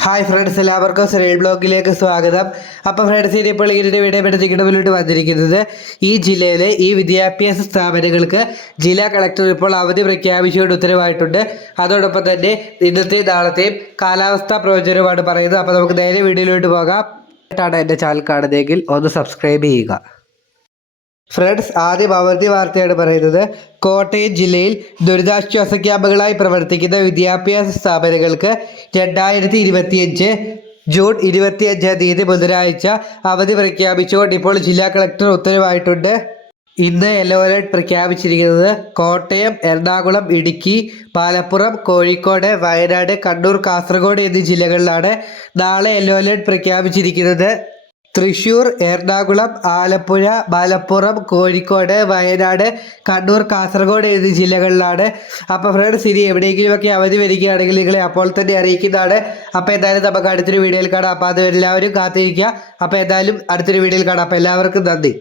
Hi friends എല്ലാവർക്കും ശ്രീൽ ബ്ലോഗിലേക്ക് സ്വാഗതം. അപ്പോൾ ഫ്രണ്ട്സ് ഇനിയിപ്പോൾ ഇതിന്റെ വീഡിയോ മുന്നോട്ട് വന്നിരിക്കുന്നത് ഈ ജില്ലയിലെ ഈ വിദ്യാഭ്യാസ സ്ഥാപനങ്ങൾക്ക് ജില്ലാ കളക്ടർ ഇപ്പോൾ അവധി പ്രഖ്യാപിച്ചുകൊണ്ട് ഉത്തരവായിട്ടുണ്ട്. അതോടൊപ്പം തന്നെ ഇന്നത്തെ നാളത്തെയും കാലാവസ്ഥാ പ്രവചനമാണ് പറയുന്നത്. അപ്പോൾ നമുക്ക് നേരെ വീഡിയോയിലോട്ട് പോകാം. ാണ് എന്റെ ചാനൽ കാണുന്നതെങ്കിൽ ഒന്ന് സബ്സ്ക്രൈബ് ചെയ്യുക. ഫ്രണ്ട്സ് ആദ്യ അവധി വാർത്തയാണ് പറയുന്നത്. കോട്ടയം ജില്ലയിൽ ദുരിതാശ്വാസ ക്യാമ്പുകളായി പ്രവർത്തിക്കുന്ന വിദ്യാഭ്യാസ സ്ഥാപനങ്ങൾക്ക് രണ്ടായിരത്തി ഇരുപത്തിയഞ്ച് ജൂൺ ഇരുപത്തിയഞ്ചാം തീയതി ബുധനാഴ്ച അവധി പ്രഖ്യാപിച്ചുകൊണ്ട് ഇപ്പോൾ ജില്ലാ കളക്ടർ ഉത്തരവായിട്ടുണ്ട്. ഇന്ന് യെല്ലോ അലേർട്ട് പ്രഖ്യാപിച്ചിരിക്കുന്നത് കോട്ടയം എറണാകുളം ഇടുക്കി പാലപ്പുറം കോഴിക്കോട് വയനാട് കണ്ണൂർ കാസർഗോഡ് എന്നീ ജില്ലകളിലാണ് നാളെ യെല്ലോ അലേർട്ട് പ്രഖ്യാപിച്ചിരിക്കുന്നത്. തൃശൂർ എറണാകുളം ആലപ്പുഴ മലപ്പുറം കോഴിക്കോട് വയനാട് കണ്ണൂർ കാസർഗോഡ് എന്നീ ജില്ലകളിലാണ്. അപ്പോൾ ഫ്രണ്ട്സ് ഇനി എവിടെയെങ്കിലുമൊക്കെ അവധി വരികയാണെങ്കിൽ നിങ്ങളെ അപ്പോൾ തന്നെ അറിയിക്കുന്നതാണ്. അപ്പോൾ എന്തായാലും നമുക്ക് അടുത്തൊരു വീഡിയോയിൽ കാണാം. അപ്പോൾ അത് എല്ലാവരും കാത്തിരിക്കുക. അപ്പോൾ എന്തായാലും അടുത്തൊരു വീഡിയോയിൽ കാണാം. അപ്പോൾ എല്ലാവർക്കും നന്ദി.